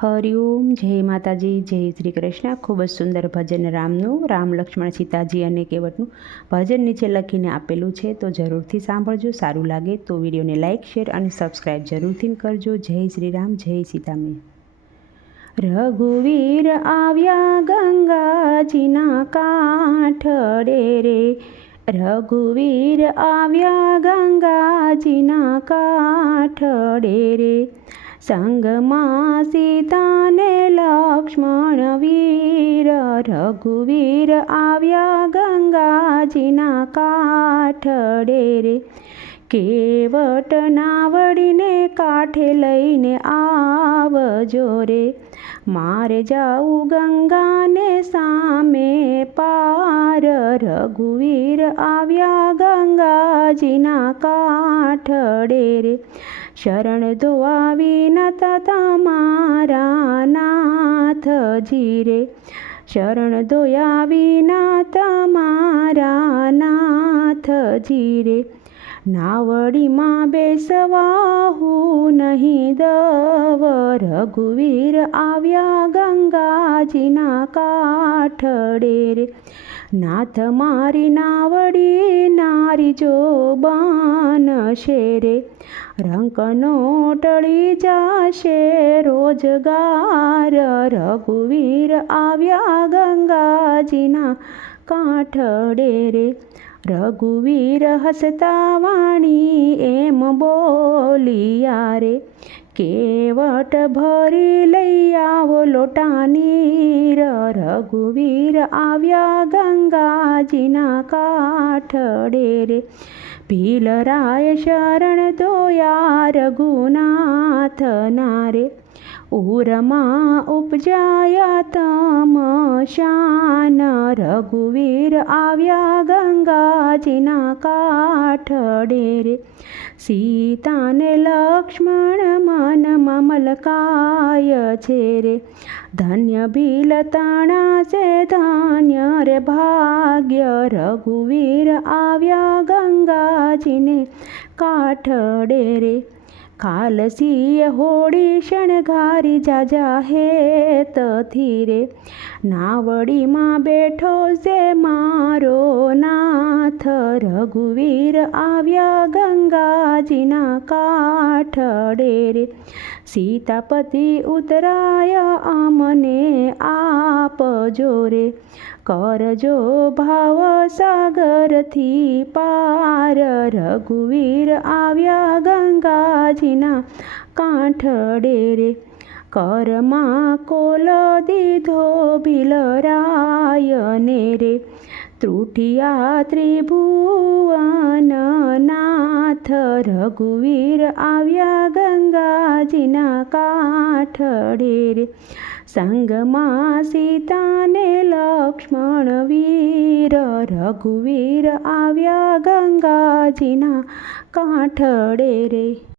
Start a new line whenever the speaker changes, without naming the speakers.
હરિઓમ જય માતાજી, જય શ્રી કૃષ્ણ. ખૂબ જ સુંદર ભજન રામનું, રામ લક્ષ્મણ સીતાજી અને કેવટનું ભજન નીચે લખીને આપેલું છે. તો જરૂરથી સાંભળજો, સારું લાગે તો વિડીયોને લાઇક શેર અને સબસ્ક્રાઈબ જરૂરથી કરજો. જય શ્રી રામ, જય સીતામે રઘુવીર આવ્યા ગંગાજીના કાંઠડે રે. રઘુવીર આવ્યા ગંગાજીના કાંઠડે રે. સંગમાં સીતાને લક્ષ્મણ વીર, રઘુવીર આવ્યા ગંગાજીના કાઠડે રે. કેવટ નાવડીને કાંઠે લઈને આવજો રે. મારે જાઉં ગંગાને સામે પાર, રઘુવીર આવ્યા ગંગાજીના કાંઠડે રે. શરણ ધોવાવી નતા તમારા નાથજી રે શરણ ધોયા વિના તમારા નાથજી રે નાવડીમાં બેસવા હું નહીં દવ. રઘુવીર આવ્યા ગંગાજીના કાઠડે રે. નાથ મારી નાવડી નારી જો બનશે રે. રંકનો ટળી જાશે રોજગાર. રઘુવીર આવ્યા ગંગાજીના કાંઠડે રે. રઘુવીર હસતા વાણી એમ બોલિયા રે. કેવટ ભરી લઈ આવો લોટાની રઘુવીર આવ્યા ગંગાજીના કાંઠડે રે. ભીલરાય શરણ ધોયા રઘુનાથ નારે ઉરમાં ઉપજાયા રઘુવીર આવ્યા ગંગાજીના કાઠડે રે સીતાને લક્ષ્મણ મનમાં મલકાય છે રે ધન્ય બિલ તણા છે ધન્ય રે ભાગ્ય રઘુવીર આવ્યા ગંગાજીને કાઠડે રે ખાલસીએ હોળી શણગારી જાજા હે તથી રે નાવડીમાં બેઠો છે મારો નાથ, રઘુવીર આવ્યા ગંગાજીના કાઠડે રે. સીતાપતિ ઉતરાય અમને આપજો રે કરજો ભાવ સાગરથી પાર. રઘુવીર આવ્યા ગંગાજીના કાંઠડે રે. કરમાં કોલ દીધો ભીલરાયને રે. ત્રુટિયા ત્રિભુવન નાથ રઘુવીર આવ્યા ગંગાજીના કાંઠડે રે સંગમાં સીતાને લક્ષ્મણ વીર રઘુવીર આવ્યા ગંગાજીના કાંઠડે રે